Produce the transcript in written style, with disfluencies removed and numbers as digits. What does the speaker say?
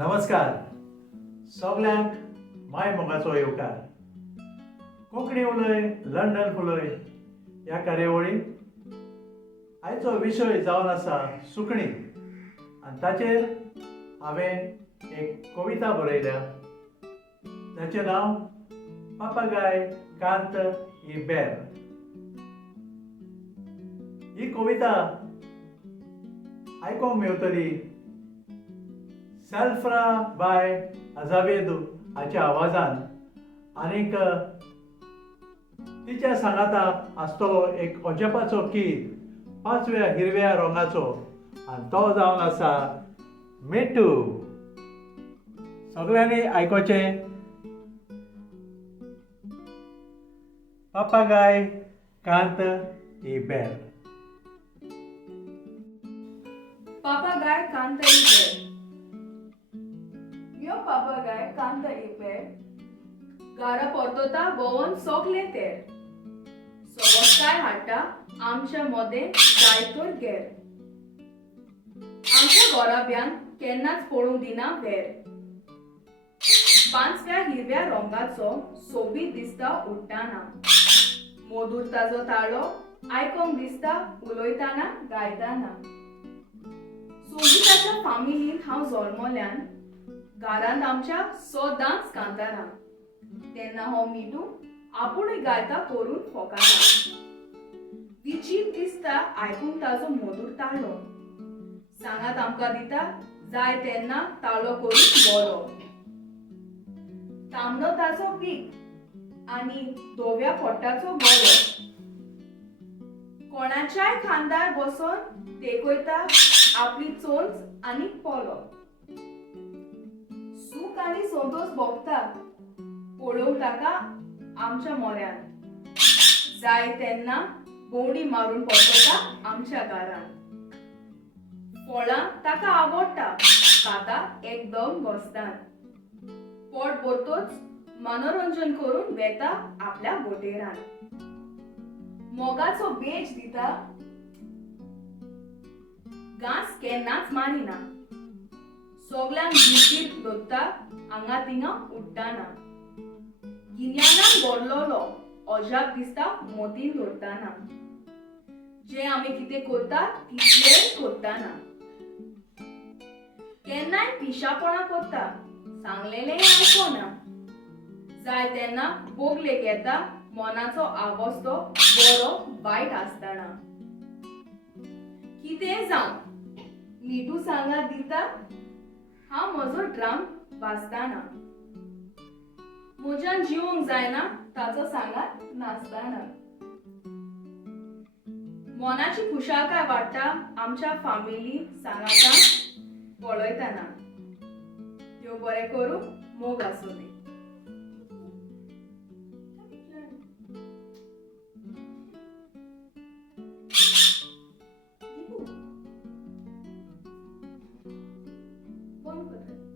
नमस्कार सगळ्यांक माय मोगाचो येवकार. कोंकणी उलय लंडन फुलय ह्या कार्यावळींत आयचो विशय जावन आसा सुकणीं आनी ताचेर हांवें एक कविता बरयल्या जाचें नांव पापागाय कांत ही बेर. ही कविता आयकोंक मेवतली सॅल्फ्रा बाय अझावेदो हाच्या आवाजान आनीक तिच्या सांगाता आसतलो एक अजपाचो गीत 5व्या हिरव्या रंगाचो आनी तो जावन आसा मिठू. सगळ्यांनी आयकोचें. पापागाय कांत ही बेर. Papagaio canta e pé. Meu papagaio canta e pé. Gara portota bovon sokle ter. Sovoskai hatta आमच्या मध्ये जायतोर गेर. आमच्या गोराब्यान केन्नाच पळू दिना वेर. 5व्या हिरव्या रंगाचो सोबीत दिसता उडटाना. मधुर ताजो ताळो आयकोंक दिसता उलयताना गायताना. संगीताच्या फामिलींत हांव जल्मल्यान घरांत आमच्या सदांच कांताना. तेन्ना हो मिठू आपुणूय गायता करून फोकाना. विचित्र दिसता आयकूंक ताजो मधुर ताळो. सांगात आमकां दिता जाय तेन्ना ताळो करून बरो. तांबडो ताजो पीक आनी धव्या पोट्टाचो गरो. कोणाच्याय खांदार बसोन देखयता आपली चोंच आनी पोलो. सूख आनी संतोष भोगता पळोवंक ताका आमच्या मोऱ्यान. जाय तेन्ना भोंवडी मारून पडटा आमच्या घरान. फळां ताका आवडटा खाता एकदम घोस्तान. पोट भरतोच मनोरंजन करून वेता आपल्या बोटेरान. मोगाचो बेज दिता घास केन्नाच मारिना. सगळ्यांक भिरकीर दोत्ता हांगा थिंगा उडटाना. गिन्यानान भरलोलो अजाप दिसता मोतीन दवरताना. जे आमी कितें करतात तितलेंच करताना. केन्नाय पिशापणां करता सांगलेलें आयकोना. जाय तेन्ना बोगलेक येता मनाचो आवाज तो बरो वायट आसताना. कितें जावं मिठू सांगात दिता हांव म्हजो ड्राम वाजताना. म्हज्यान जिवंक जायना ताचो सांगात नाचताना. मनाची खुशालकाय वाडटा आमच्या फामिली सांगातां पळयताना. देव बरें करूं. मोग आसूं दी. बंद कर.